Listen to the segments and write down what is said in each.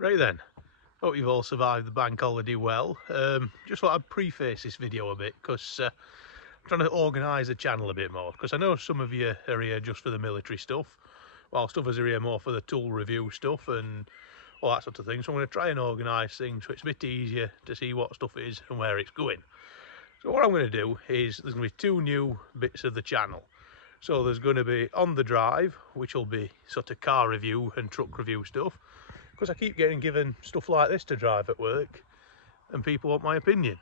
Right then, hope you've all survived the bank holiday well. Just thought I'd preface this video a bit because I'm trying to organise the channel a bit more, because I know some of you are here just for the military stuff, whilst others are here more for the tool review stuff and all that sort of thing. So I'm going to try and organise things so it's a bit easier to see what stuff is and where it's going. So what I'm going to do is there's going to be two new bits of the channel. So there's going to be On the Drive, which will be sort of car review and truck review stuff, because I keep getting given stuff like this to drive at work and people want my opinion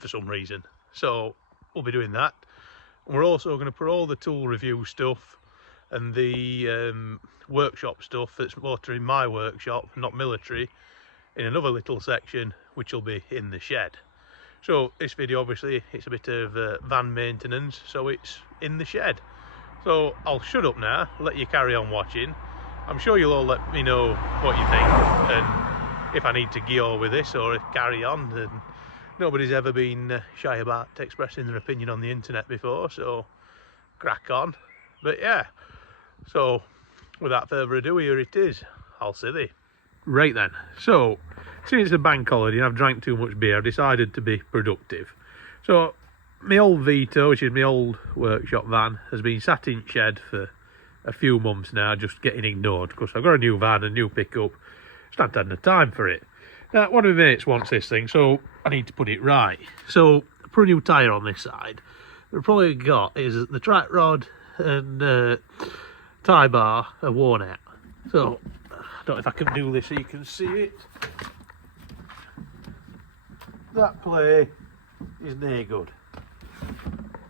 for some reason. So we'll be doing that. And we're also going to put all the tool review stuff and the workshop stuff that's motor in my workshop, not military, in another little section which will be in the shed. So this video, obviously it's a bit of van maintenance, so it's in the shed. So I'll shut up now, let you carry on watching. I'm sure you'll all let me know what you think and if I need to gear with this or if carry on. And nobody's ever been shy about expressing their opinion on the internet before, so crack on. But yeah, so without further ado, here it is. I'll see thee. Right then, so since it's a bank holiday and I've drank too much beer, I've decided to be productive. So my old Vito, which is my old workshop van, has been sat in shed for a few months now, just getting ignored because I've got a new van, a new pickup, just haven't had the time for it. Now one of my mates wants this thing, so I need to put it right. So I put a new tyre on this side. What I've probably got is the track rod and tie bar are worn out. So I don't know if I can do this so you can see it. That play is no good.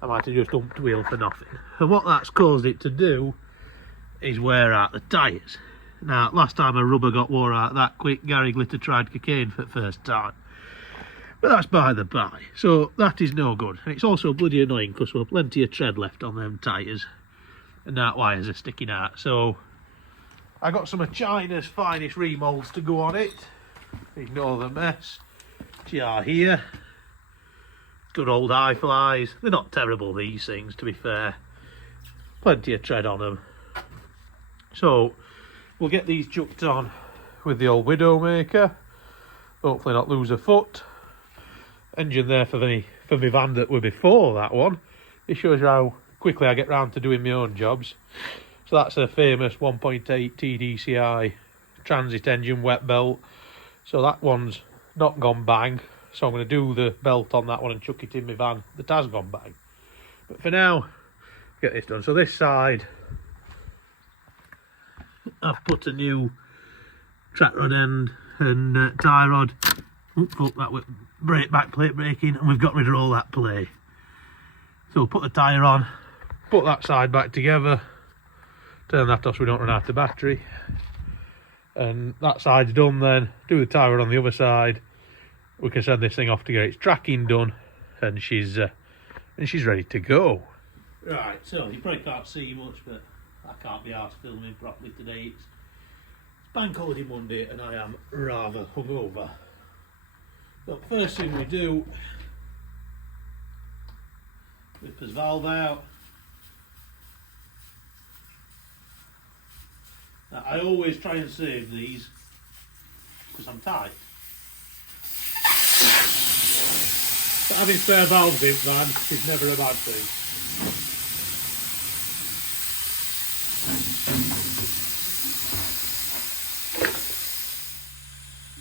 I might have just dumped wheel for nothing. And what that's caused it to do is wear out the tyres. Now, last time a rubber got wore out that quick, Gary Glitter tried cocaine for the first time. But that's by the by. So that is no good. And it's also bloody annoying because we've plenty of tread left on them tyres. And that wires are sticking out. So I got some of China's finest remoulds to go on it. Ignore the mess. GR here. Good old high flies. They're not terrible, these things, to be fair. Plenty of tread on them. So we'll get these chucked on with the old Widowmaker. Hopefully not lose a foot. Engine there for my van that were before that one. It shows you how quickly I get round to doing my own jobs. So that's a famous 1.8 TDCI transit engine wet belt. So that one's not gone bang. So I'm going to do the belt on that one and chuck it in my van that has gone bang. But for now, get this done. So this side, I've put a new track rod end and tie rod. Fuck, that with back plate braking, and we've got rid of all that play. So we'll put the tyre on, put that side back together, turn that off so we don't run out of battery, and that side's done. Then do the tyre on the other side. We can send this thing off to get its tracking done, and she's ready to go. Right, so you probably can't see much, but I can't be arsed filming properly today. It's bank holiday Monday and I am rather hungover. But first thing we do, whip his valve out. Now, I always try and save these because I'm tight. But having spare valves in van is never a bad thing.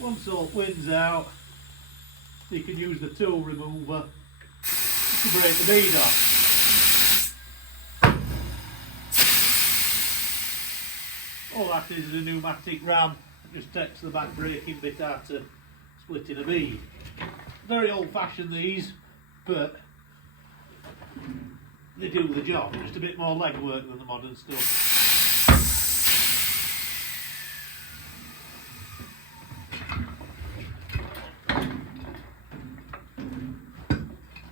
Once all flynn's out, you can use the tool remover to break the bead off. All that is a pneumatic ram. It just takes the back braking bit out of splitting a bead. Very old fashioned these, but they do the job. Just a bit more legwork than the modern stuff.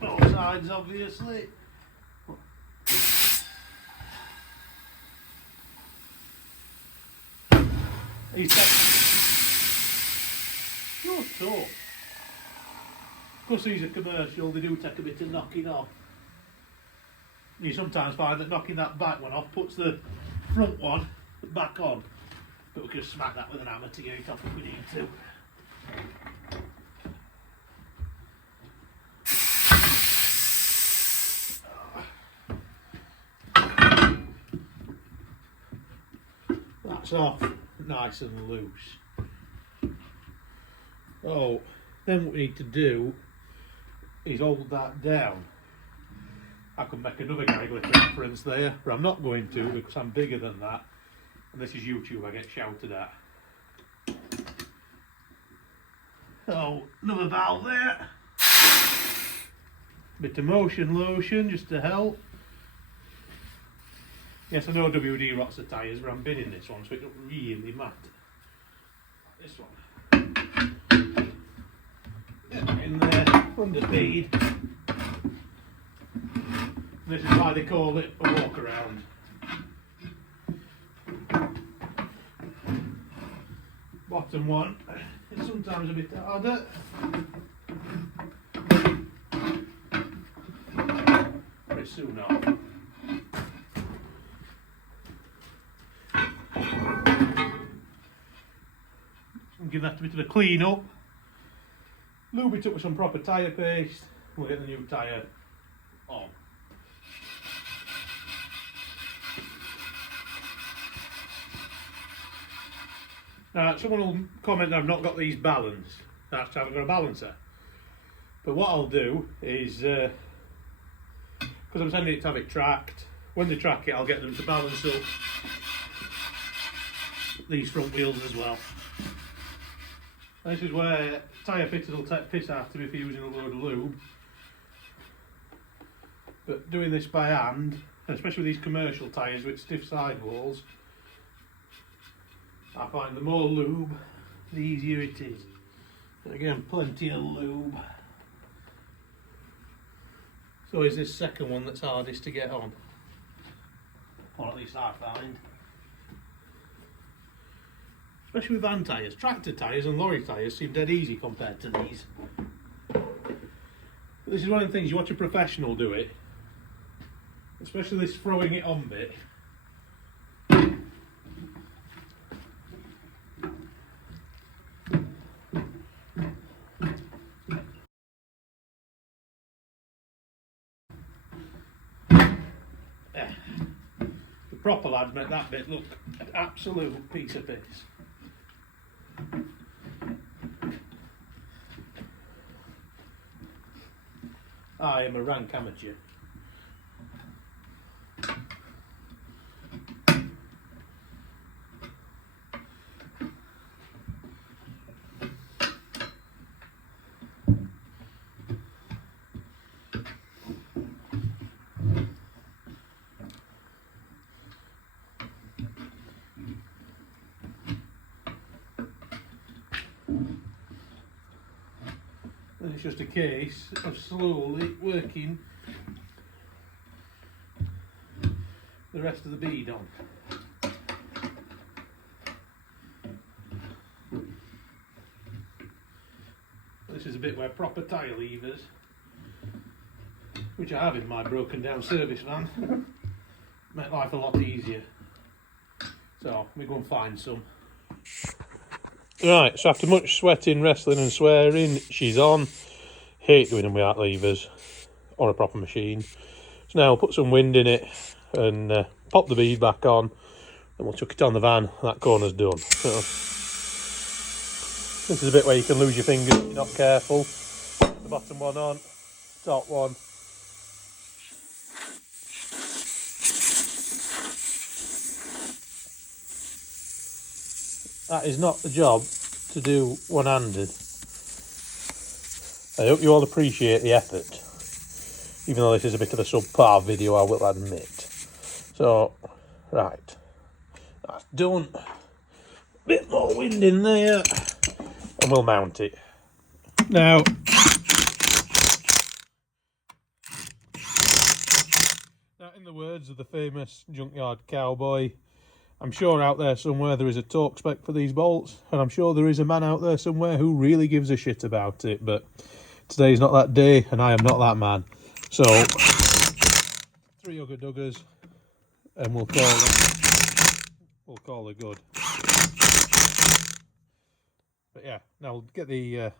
Both sides, obviously. You're tough. Because these are commercial, they do take a bit of knocking off. You sometimes find that knocking that back one off puts the front one back on. But we can just smack that with an hammer to get it off if we need to. That's off nice and loose. Oh, then what we need to do is hold that down. I could make another gaggle reference there, but I'm not going to because I'm bigger than that. And this is YouTube, I get shouted at. Oh, another valve there. Bit of motion lotion just to help. Yes, I know WD rots the tyres, but I'm bidding this one so it doesn't really matter. This one. Yeah, in there, under speed. This is why they call it a walk around. Bottom one is sometimes a bit harder. Very soon off. I'm giving that a bit of a clean up. Lube it up with some proper tyre paste. We'll get the new tyre on. Now, someone will comment I've not got these balanced. That's I haven't got a balancer. But what I'll do is, because I'm sending it to have it tracked, when they track it, I'll get them to balance up these front wheels as well. This is where tyre fitters will take piss out of me for using a load of lube. But doing this by hand, especially with these commercial tyres with stiff sidewalls, I find the more lube, the easier it is. And again, plenty of lube. So is this second one that's hardest to get on. Or at least I find. Especially with van tyres. Tractor tyres and lorry tyres seem dead easy compared to these. But this is one of the things, you watch a professional do it. Especially this throwing it on bit. The proper lads make that bit look an absolute piece of piss. I am a rank amateur. And it's just a case of slowly working the rest of the bead on. This is a bit where proper tyre levers, which I have in my broken down service van, make life a lot easier. So we go and find some. Right, so after much sweating, wrestling and swearing, she's on. Hate doing them without levers or a proper machine. So now we'll put some wind in it and pop the bead back on, and we'll chuck it on the van. That corner's done. So, this is a bit where you can lose your fingers if you're not careful. The bottom one on, top one. That is not the job to do one-handed. I hope you all appreciate the effort, even though this is a bit of a subpar video, I will admit. So, right, that's done. Bit more wind in there, and we'll mount it. Now, in the words of the famous junkyard cowboy, I'm sure out there somewhere there is a torque spec for these bolts, and I'm sure there is a man out there somewhere who really gives a shit about it, but today's not that day, and I am not that man. So, 3 hugger duggers, and we'll call it good. But yeah, now we'll get the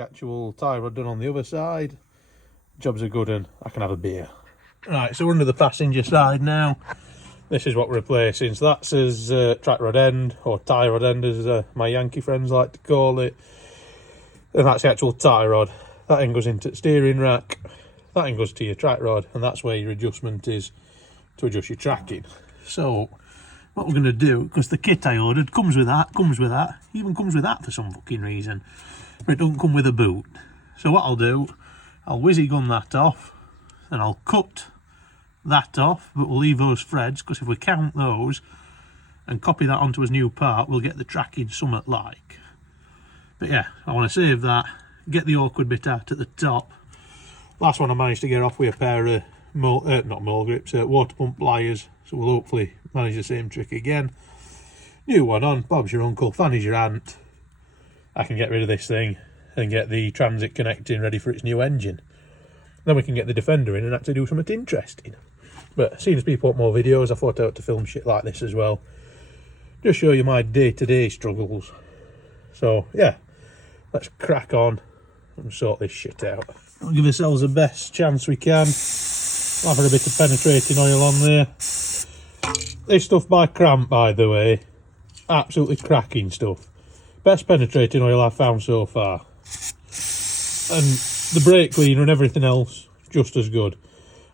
actual tie rod done on the other side. Jobs are good and I can have a beer. Right, so we're under the passenger side now. This is what we're replacing. So that's his track rod end, or tie rod end as my Yankee friends like to call it. And that's the actual tie rod. That end goes into the steering rack. That end goes to your track rod, and that's where your adjustment is to adjust your tracking. So what we're going to do, because the kit I ordered comes with that, even comes with that for some fucking reason, but it doesn't come with a boot. So what I'll do, I'll whizzy gun that off, and I'll cut that off, but we'll leave those threads, because if we count those and copy that onto his new part, we'll get the tracking somewhat like. But yeah, I want to save that, get the awkward bit out at the top. Last one I managed to get off with a pair of water pump pliers, so we'll hopefully manage the same trick again. New one on, Bob's your uncle, Fanny's your aunt. I can get rid of this thing and get the transit connecting ready for its new engine. Then we can get the Defender in and actually do something interesting. But seeing as people want more videos, I thought I ought to film shit like this as well. Just show you my day-to-day struggles. So yeah, let's crack on and sort this shit out. We'll give ourselves the best chance we can. I'll have a bit of penetrating oil on there. This stuff by Cramp, by the way, absolutely cracking stuff. Best penetrating oil I've found so far. And the brake cleaner and everything else, just as good.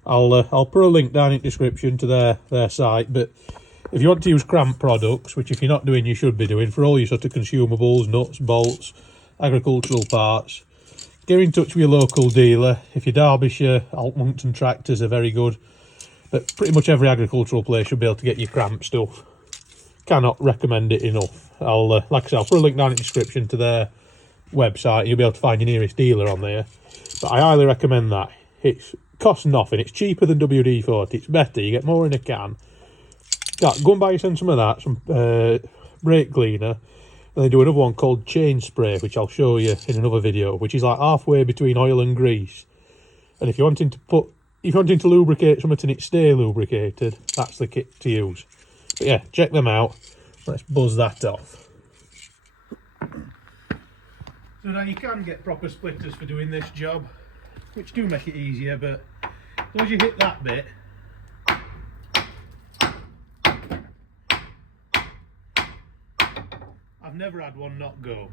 I'll put a link down in the description to their site, but if you want to use Cramp products, which if you're not doing, you should be doing, for all your sort of consumables, nuts, bolts, agricultural parts, get in touch with your local dealer. If you're Derbyshire, Altmoncton Tractors are very good, but pretty much every agricultural place should be able to get your Cramp stuff. Cannot recommend it enough. Like I said, I'll put a link down in the description to their website. You'll be able to find your nearest dealer on there. But I highly recommend that. It costs nothing. It's cheaper than WD-40. It's better. You get more in a can. Go and buy yourself some of that, some brake cleaner. And they do another one called Chain Spray, which I'll show you in another video, which is like halfway between oil and grease. And if you're wanting to lubricate something and it stay lubricated, that's the kit to use. But yeah, check them out. Let's buzz that off. So now you can get proper splitters for doing this job, which do make it easier, but as long as you hit that bit, I've never had one not go.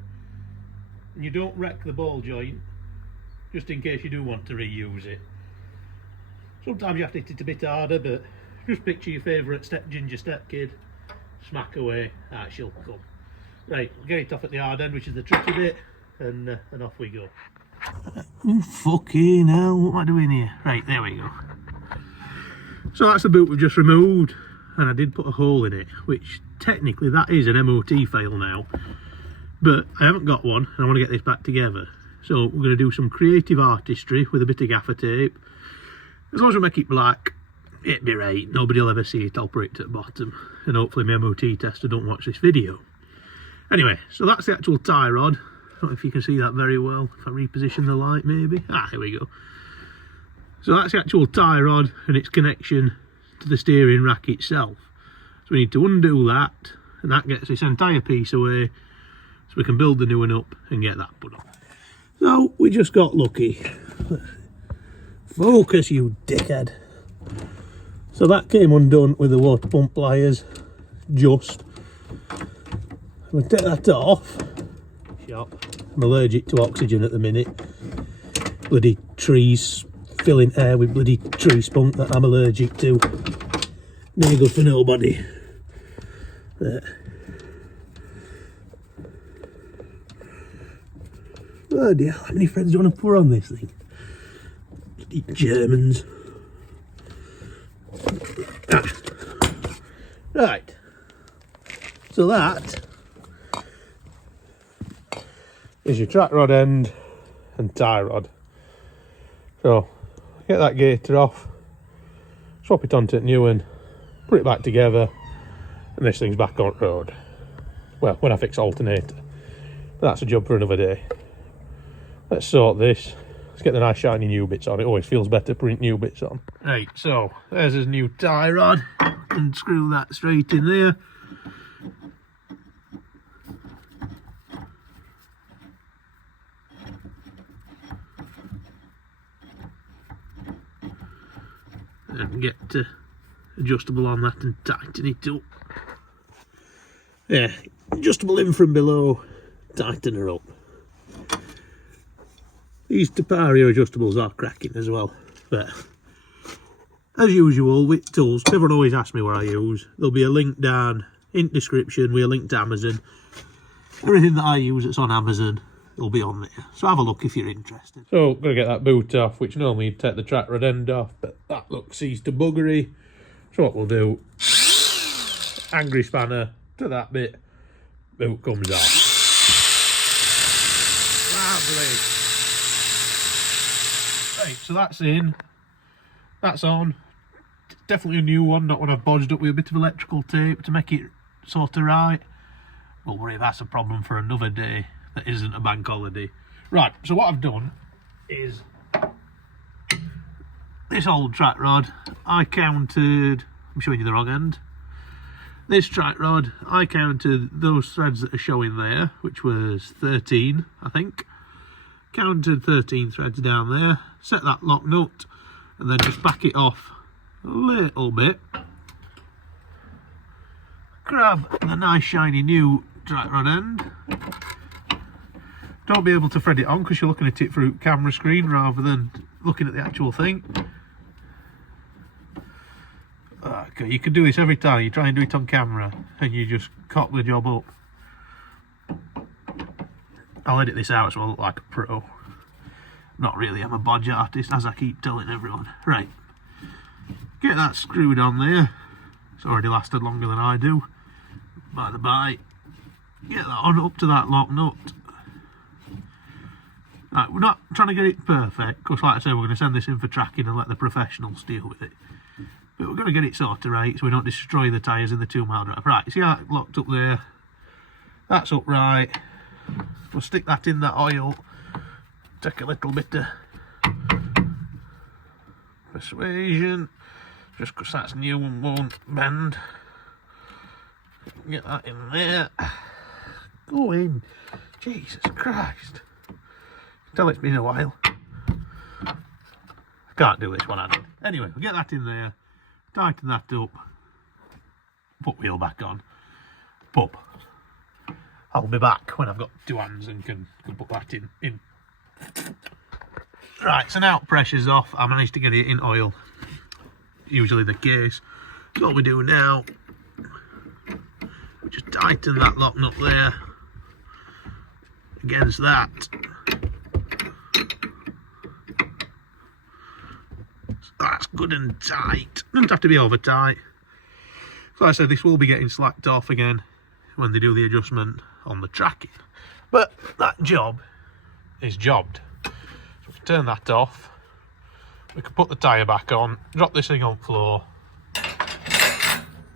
And you don't wreck the ball joint, just in case you do want to reuse it. Sometimes you have to hit it a bit harder, but just picture your favourite ginger step kid, smack away, she'll come. Right, get it off at the hard end, which is the tricky bit, and off we go. Oh, fucking hell, what am I doing here? Right, there we go. So that's the boot we've just removed, and I did put a hole in it, which technically that is an MOT fail now, but I haven't got one, and I want to get this back together. So we're going to do some creative artistry with a bit of gaffer tape. As long as we make it black, it'll be right. Nobody will ever see it. I'll put it at the bottom, and hopefully my MOT tester don't watch this video. Anyway, so that's the actual tie rod. I don't know if you can see that very well. If I reposition the light, maybe. Here we go. So that's the actual tie rod and its connection to the steering rack itself. So we need to undo that, and that gets this entire piece away, so we can build the new one up and get that put on. So we just got lucky. Focus, you dickhead. So that came undone with the water pump pliers, just. We'll take that off. I'm allergic to oxygen at the minute. Bloody trees filling air with bloody tree spunk that I'm allergic to. No good for nobody. Oh dear, how many friends do you want to put on this thing? Bloody Germans. Right. So that is your track rod end and tie rod. So get that gator off, swap it onto the new one, put it back together, and this thing's back on road. Well, when I fix alternator. But that's a job for another day. Let's sort this. Let's get the nice shiny new bits on. It always feels better putting new bits on. Right, so there's his new tie rod. And screw that straight in there. and get adjustable on that and tighten it up. Yeah, adjustable in from below, tighten her up. These Tyres adjustables are cracking as well, but as usual with tools, everyone always asks me what I use. There'll be a link down in the description with a link to Amazon. Everything that I use that's on Amazon will be on there, so have a look if you're interested. So, got to get that boot off, which normally you'd take the track rod end off, but that looks seized to buggery. So what we'll do, angry spanner to that bit, boot comes off. Lovely. Right, so that's in, that's on. Definitely a new one, not one I've bodged up with a bit of electrical tape to make it sort of right. We'll worry if that's a problem for another day that isn't a bank holiday. Right, so what I've done is this old track rod, I counted, I'm showing you the wrong end. This track rod, I counted those threads that are showing there, which was 13, I think. Counted 13 threads down there, set that lock nut, and then just back it off a little bit. Grab the nice shiny new track rod end. Don't be able to thread it on because you're looking at it through camera screen rather than looking at the actual thing. Okay, you can do this every time you try and do it on camera and you just cock the job up. I'll edit this out so I look like a pro. Not really, I'm a bodge artist, as I keep telling everyone. Right, get that screwed on there. It's already lasted longer than I do, by the by. Get that on up to that lock nut. Right, we're not trying to get it perfect, because like I say, we're going to send this in for tracking and let the professionals deal with it. But we're going to get it sort of right so we don't destroy the tyres in the 2 mile drive. Right, see how it's locked up there? That's upright. We'll stick that in that oil. Take a little bit of persuasion, just because that's new and won't bend. Get that in there. Go in. Jesus Christ. Tell it's been a while. I can't do this one, I did. Anyway, we'll get that in there. Tighten that up. Put wheel back on. Pup. I'll be back when I've got 2 hands and can put that in. Right, so now pressure's off. I managed to get it in oil. Usually the case. So what we do now, we just tighten that lock nut there against that. So that's good and tight. Doesn't have to be over tight. So like I said, this will be getting slacked off again when they do the adjustment on the tracking. But that job is jobbed. So we can turn that off. We can put the tyre back on, drop this thing on the floor,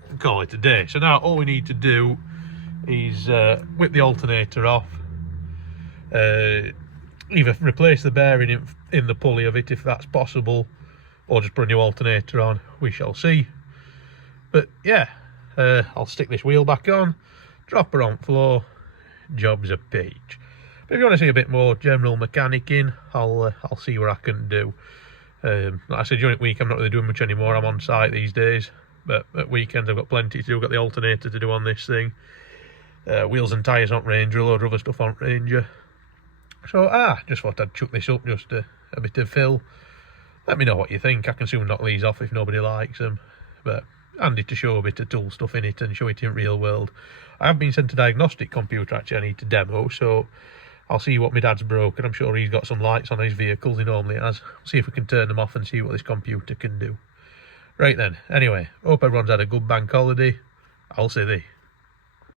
and call it a day. So now all we need to do is whip the alternator off, either replace the bearing in the pulley of it if that's possible, or just put a new alternator on. We shall see. But yeah, I'll stick this wheel back on, drop her on floor, job's a peach. But if you want to see a bit more general mechanicking, I'll see what I can do. Like I said, during the week I'm not really doing much anymore. I'm on site these days, but at weekends I've got plenty to do. I've got the alternator to do on this thing. Wheels and tyres on Ranger, a load of other stuff on Ranger. So just thought I'd chuck this up, just a bit of fill. Let me know what you think. I can soon knock these off if nobody likes them, but handy to show a bit of tool stuff in it and show it in real world. I have been sent a diagnostic computer actually I need to demo, so I'll see what my dad's broken. I'm sure he's got some lights on his vehicles, he normally has. See if we can turn them off and see what this computer can do. Right then, anyway, hope everyone's had a good bank holiday. I'll see thee.